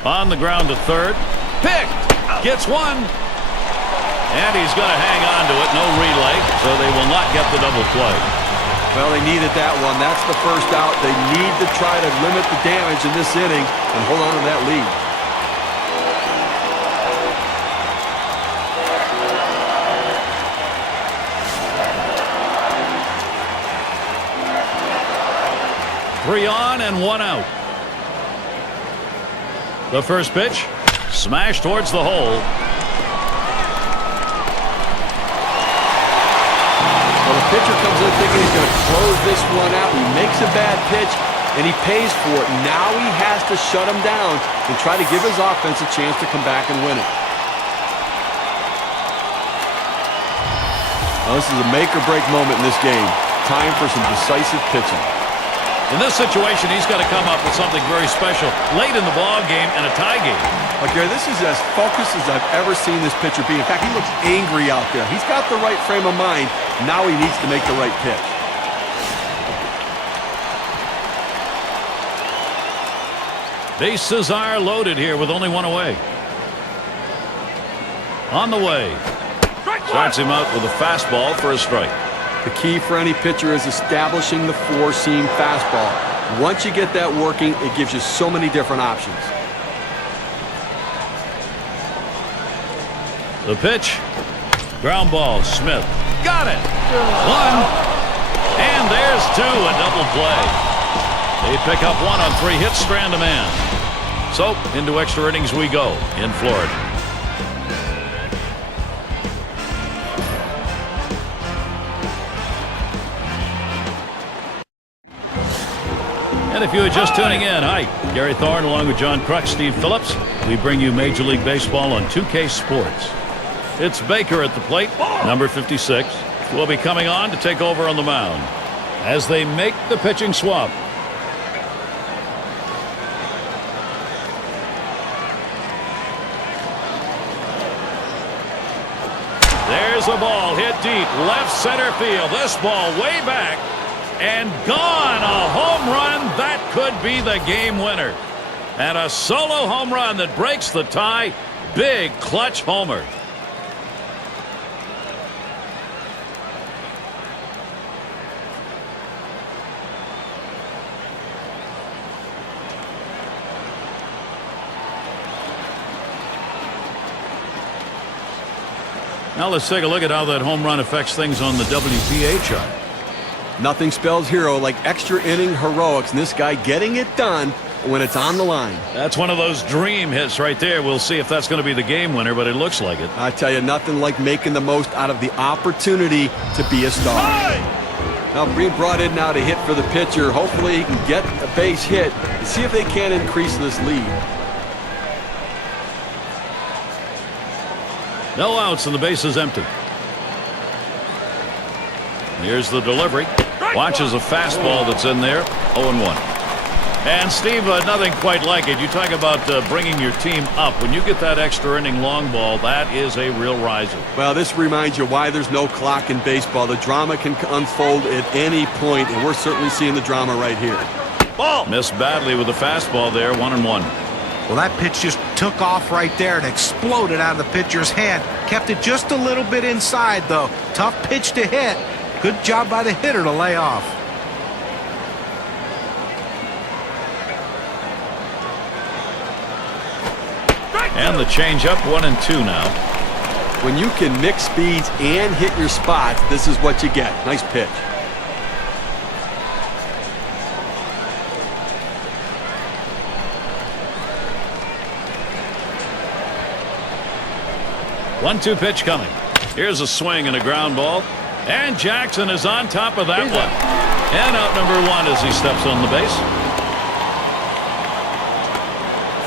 On the ground to third. Picked. Gets one. And he's going to hang on to it. No relay. So they will not get the double play. Well, they needed that one. That's the first out. They need to try to limit the damage in this inning and hold on to that lead. Three on and 1 out. The first pitch, smashed towards the hole. Well, the pitcher comes in thinking he's going to close this one out. He makes a bad pitch, and he pays for it. Now he has to shut him down and try to give his offense a chance to come back and win it. Now, this is a make-or-break moment in this game. Time for some decisive pitching. In this situation, he's got to come up with something very special late in the ball game and a tie game. Gary, this is as focused as I've ever seen this pitcher be. In fact, he looks angry out there. He's got the right frame of mind. Now he needs to make the right pitch. Bases are loaded here with only 1 away. On the way. Starts him out with a fastball for a strike. The key for any pitcher is establishing the four-seam fastball. Once you get that working, it gives you so many different options. The pitch. Ground ball. Smith. Got it. 1. And there's 2. A double play. They pick up 1 on 3 hits, strand a man. So, into extra innings we go in Florida. And if you are just tuning in, hi, Gary Thorne along with John Kruk, Steve Phillips. We bring you Major League Baseball on 2K Sports. It's Baker at the plate, number 56, will be coming on to take over on the mound as they make the pitching swap. There's a ball hit deep, left center field. This ball way back. And gone, a home run. That could be the game winner. And a solo home run that breaks the tie. Big clutch homer. Now let's take a look at how that home run affects things on the WPA chart. Nothing spells hero like extra inning heroics, and this guy getting it done when it's on the line. That's one of those dream hits right there. We'll see if that's going to be the game winner, but it looks like it. I tell you, nothing like making the most out of the opportunity to be a star. Now being brought in now to hit for the pitcher. Hopefully he can get a base hit and see if they can increase this lead. No outs and the base is empty. Here's the delivery. Watches a fastball that's in there. 0-1. And Steve, nothing quite like it. You talk about bringing your team up. When you get that extra inning long ball, that is a real riser. Well, this reminds you why there's no clock in baseball. The drama can unfold at any point, and we're certainly seeing the drama right here. Ball. Missed badly with the fastball there, 1-1. Well, that pitch just took off right there and exploded out of the pitcher's hand. Kept it just a little bit inside, though. Tough pitch to hit. Good job by the hitter to lay off. And the changeup, 1-2 now. When you can mix speeds and hit your spots, this is what you get. Nice pitch. One-two pitch coming. Here's a swing and a ground ball. And Jackson is on top of that one. And out number 1 as he steps on the base.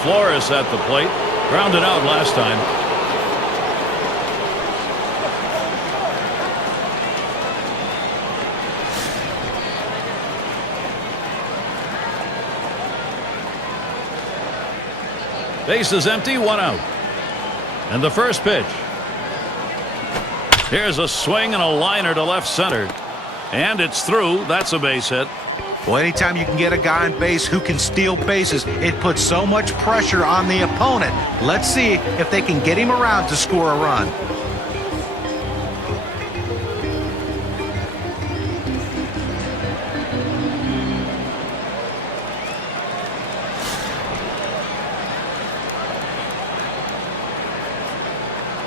Flores at the plate. Grounded out last time. Base is empty, 1 out. And the first pitch. Here's a swing and a liner to left center. And it's through. That's a base hit. Well, anytime you can get a guy on base who can steal bases, it puts so much pressure on the opponent. Let's see if they can get him around to score a run.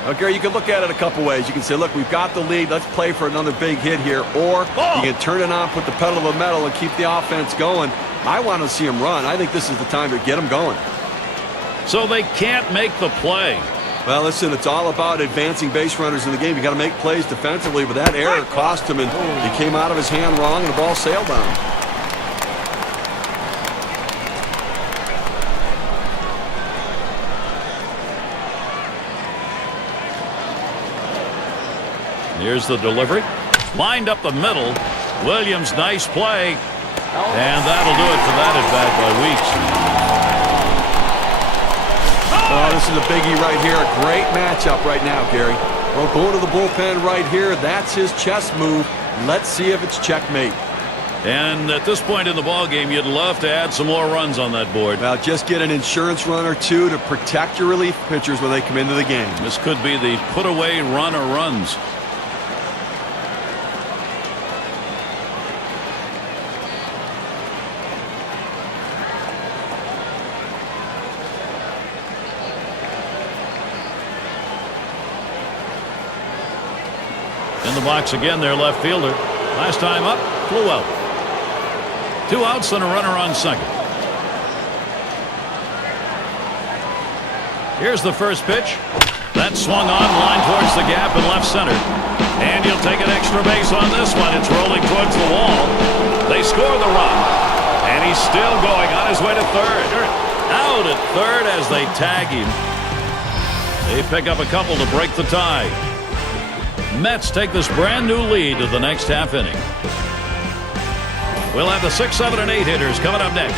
Okay, you can look at it a couple ways. You can say, look, we've got the lead. Let's play for another big hit here. Or you can turn it on, put the pedal to the metal, and keep the offense going. I want to see them run. I think this is the time to get them going. So they can't make the play. Well, listen, it's all about advancing base runners in the game. You got to make plays defensively, but that error cost him, and he came out of his hand wrong, and the ball sailed on. Here's the delivery. Lined up the middle. Williams, nice play. And that'll do it for that at bat by Weeks. Oh, this is a biggie right here. A great matchup right now, Gary. Well, going to the bullpen right here. That's his chess move. Let's see if it's checkmate. And at this point in the ball game, you'd love to add some more runs on that board. Well, just get an insurance run or two to protect your relief pitchers when they come into the game. This could be the put-away run or runs. In the box again, their left fielder. Last time up, flew out. 2 outs and a runner on second. Here's the first pitch. That swung on, line towards the gap in left center. And you'll take an extra base on this one. It's rolling towards the wall. They score the run. And he's still going on his way to third. Out at third as they tag him. They pick up a couple to break the tie. Mets take this brand new lead to the next half inning. We'll have the 6, 7, and 8 hitters coming up next.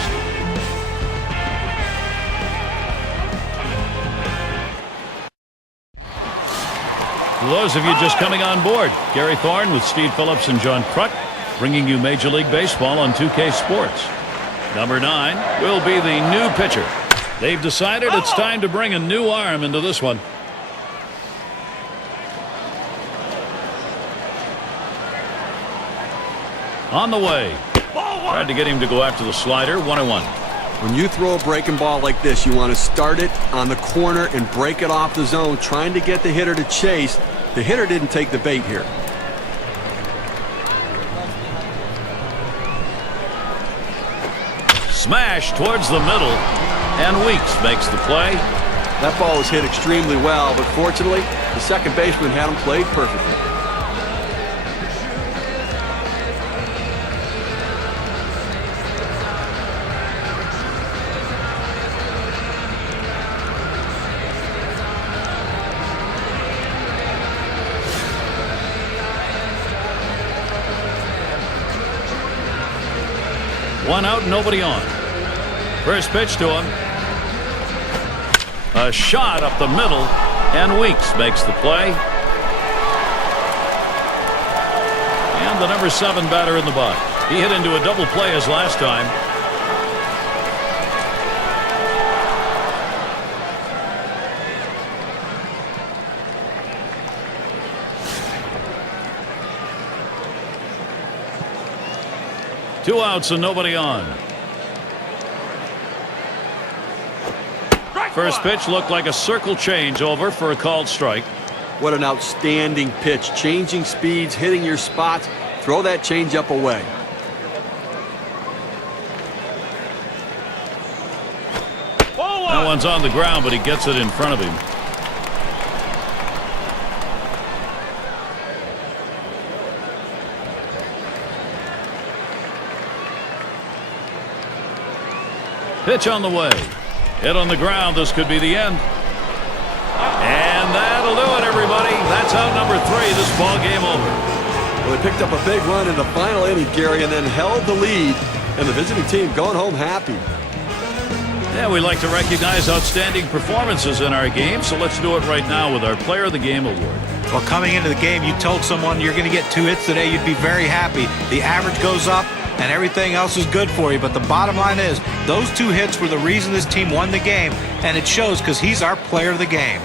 For those of you just coming on board, Gary Thorne with Steve Phillips and John Kruk bringing you Major League Baseball on 2K Sports. Number 9 will be the new pitcher. They've decided it's time to bring a new arm into this one. On the way. Tried to get him to go after the slider. 1-1. When you throw a breaking ball like this, you want to start it on the corner and break it off the zone, trying to get the hitter to chase. The hitter didn't take the bait here. Smash towards the middle, and Weeks makes the play. That ball was hit extremely well, but fortunately, the second baseman had him played perfectly. One out, nobody on. First pitch to him. A shot up the middle, and Weeks makes the play. And the number 7 batter in the box. He hit into a double play as last time. Two outs and nobody on. First pitch looked like a circle change over for a called strike. What an outstanding pitch. Changing speeds, hitting your spots. Throw that changeup away. That one's on the ground, but he gets it in front of him. Pitch on the way. Hit on the ground. This could be the end. And that'll do it, everybody. That's out number 3. This ball game over. Well, they picked up a big run in the final inning, Gary, and then held the lead. And the visiting team going home happy. Yeah, we like to recognize outstanding performances in our game, so let's do it right now with our Player of the Game award. Well, coming into the game, you told someone you're going to get 2 hits today, you'd be very happy. The average goes up, and everything else is good for you. But the bottom line is, those 2 hits were the reason this team won the game, and it shows because he's our player of the game.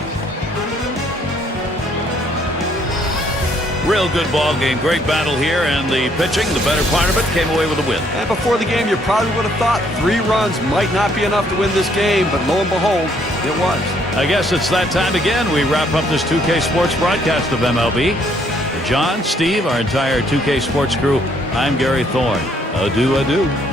Real good ball game. Great battle here, and the pitching, the better part of it, came away with a win. And before the game, you probably would have thought 3 runs might not be enough to win this game, but lo and behold, it was. I guess it's that time again. We wrap up this 2K Sports broadcast of MLB. For John, Steve, our entire 2K Sports crew, I'm Gary Thorne. Adieu, adieu.